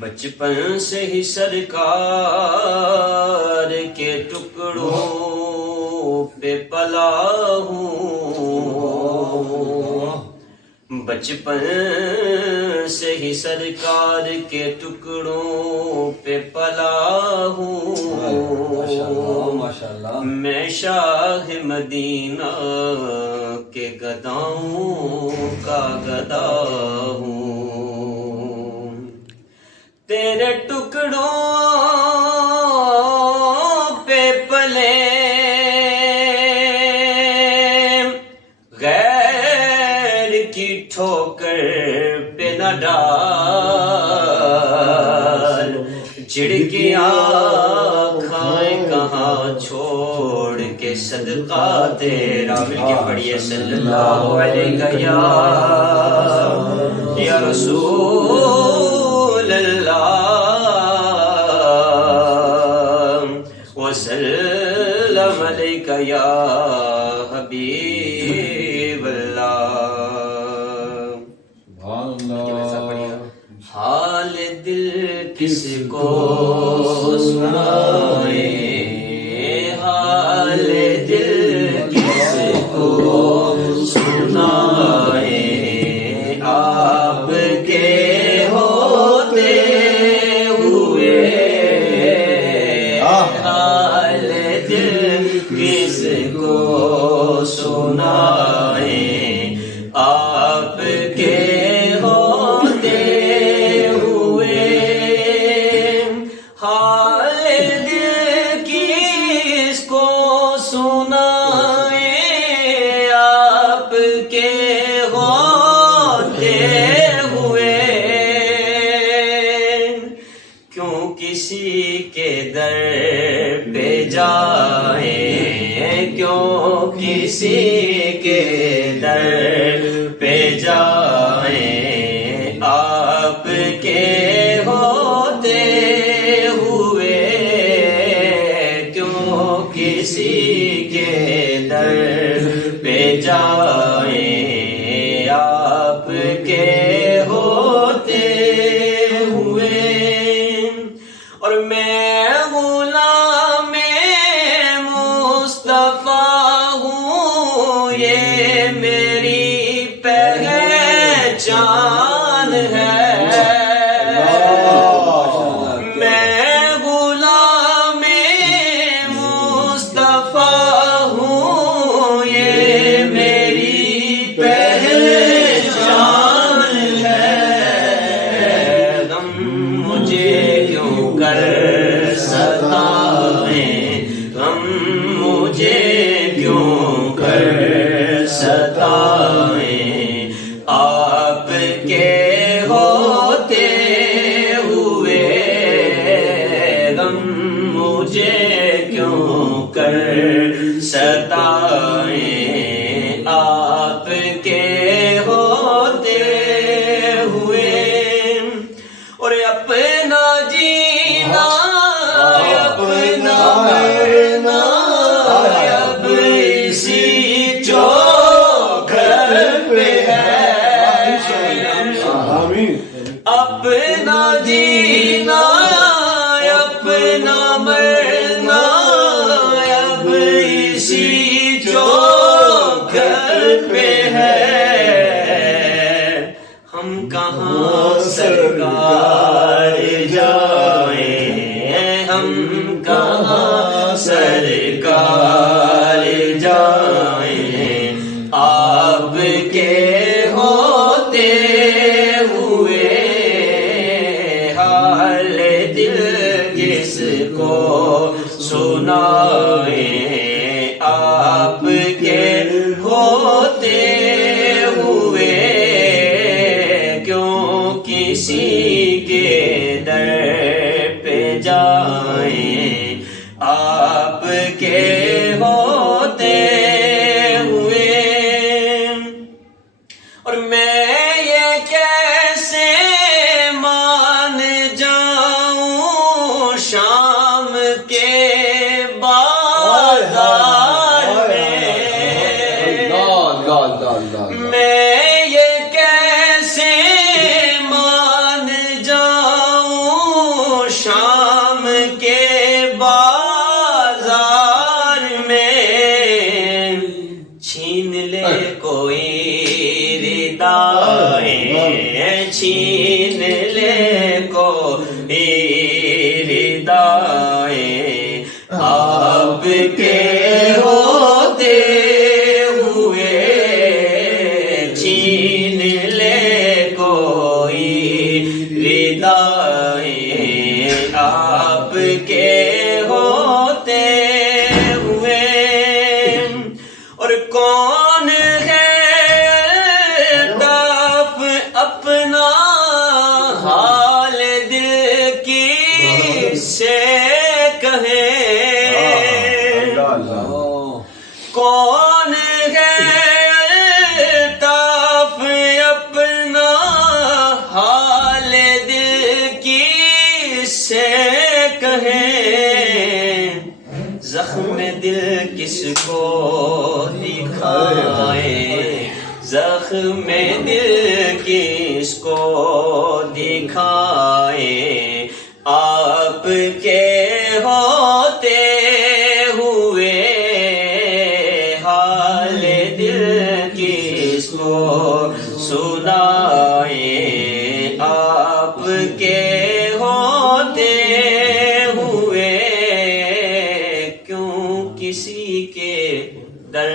بچپن سے ہی سرکار کے ٹکڑوں پہ پلا ہوں، بچپن سے ہی سرکار کے ٹکڑوں پہ پلا ہوں، میں شاہ مدینہ کے گداؤں کا گدا ہوں، تیرے ٹکڑوں پہ پلے غیر کی ٹھوکر پہ نہ ڈال، جھڑکیاں کھائیں کہاں چھوڑ کے صدقہ تیرا، مل کے پڑھیے صلی اللہ علیہ یا رسول اللہ وسلم علیک یا حبیب اللہ۔ حال دل کس کو سنائے، حال دل کس کو سنائے، آپ کے ہوتے ہوئے حال دل کس کو سنائے، آپ کے ہوتے ہوئے حال دل کس کو سنائے، آپ کے ہوتے ہوئے کیوں کسی کے در پہ جائیں، کیوں کسی کے در پہ جائیں، آپ کے ہوتے ہوئے کیوں کسی کے در پہ جائیں، آپ کے ہوتے ہوئے، اور میں غلام مصطفیٰ ہوں، یہ میری پہچان ہے، میں غلام مصطفیٰ ہوں، یہ میری پہچان ہے، غم مجھے کیوں کر ستائیں، غم مجھے کیوں کر ستائیں، آپ کے ہوتے ہوئے غم مجھے کیوں کر ستائیں، آپ کے ہوتے ہوئے، اور اپنا جینا اپنا مرنا اب اسی چوکھٹ پہ ہے، اپنا جینا اپنا مرنا اب اسی چوکھٹ پہ ہے، ہم کہاں سرکار جائیں، ہم کہاں سرکار جائیں، آپ کے ہوتے ہوئے حال دل کس کو سنائیں، آپ کے ہوتے ہوئے کیوں کسی کے در پہ جائیں، آپ کے ہوتے ہوئے، اور میں یہ کیسے مان جاؤں شام کے بازار میں، میں یہ کیسے مان جاؤں چھین لے کوئی ردائیں آپ کے ہوتے ہوئے، چھین لے کوئی ردائیں آپ کے ہوتے ہوئے، اور کون ہے الطاف اپنا حال دل کی سے کہے، کون ہے الطاف اپنا حال دل کی سے کہے، زخم دل کس کو دکھائے، زخم دل کس کو دکھائے، آپ کے ہوتے ہوئے حال دل کس کو سنائے، آپ کے ہوتے ہوئے کیوں کسی کے در